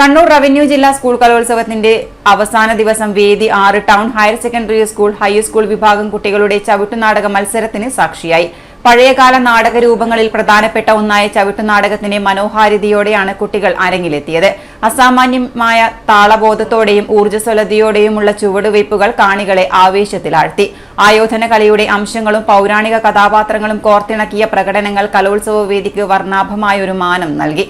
Kannur revenue ജില്ലാ school കലോത്സവത്തിന്റെ അവസാന ദിവസം വേദി 6 town higher secondary school high school വിഭാഗം കുട്ടികളുടെ ചവിട്ടുനാടക മത്സരത്തിന് സാക്ഷിയായി. പഴയകാല നാടക രൂപങ്ങളിൽ പ്രധാനപ്പെട്ട ഒന്നായ ചവിട്ടുനാടകത്തിന്റെ മനോഹാരിതയോടെയാണ് കുട്ടികൾ അരങ്ങിലെത്തിയത്. അസാമാന്യമായ താളബോധത്തോടെയും ഊർജ്ജസ്വലതയോടെയുമുള്ള ചുവടുവയ്പ്പുകൾ കാണികളെ ആവേശത്തിലാഴ്ത്തി. ആയോധന കലയുടെ അംശങ്ങളും പൗരാണിക കഥാപാത്രങ്ങളും കോർത്തിണക്കിയ പ്രകടനങ്ങൾ കലോത്സവ വേദിക്ക് വർണ്ണാഭമായൊരു മാനം നൽകി.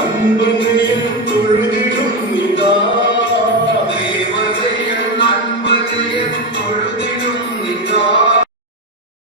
I'm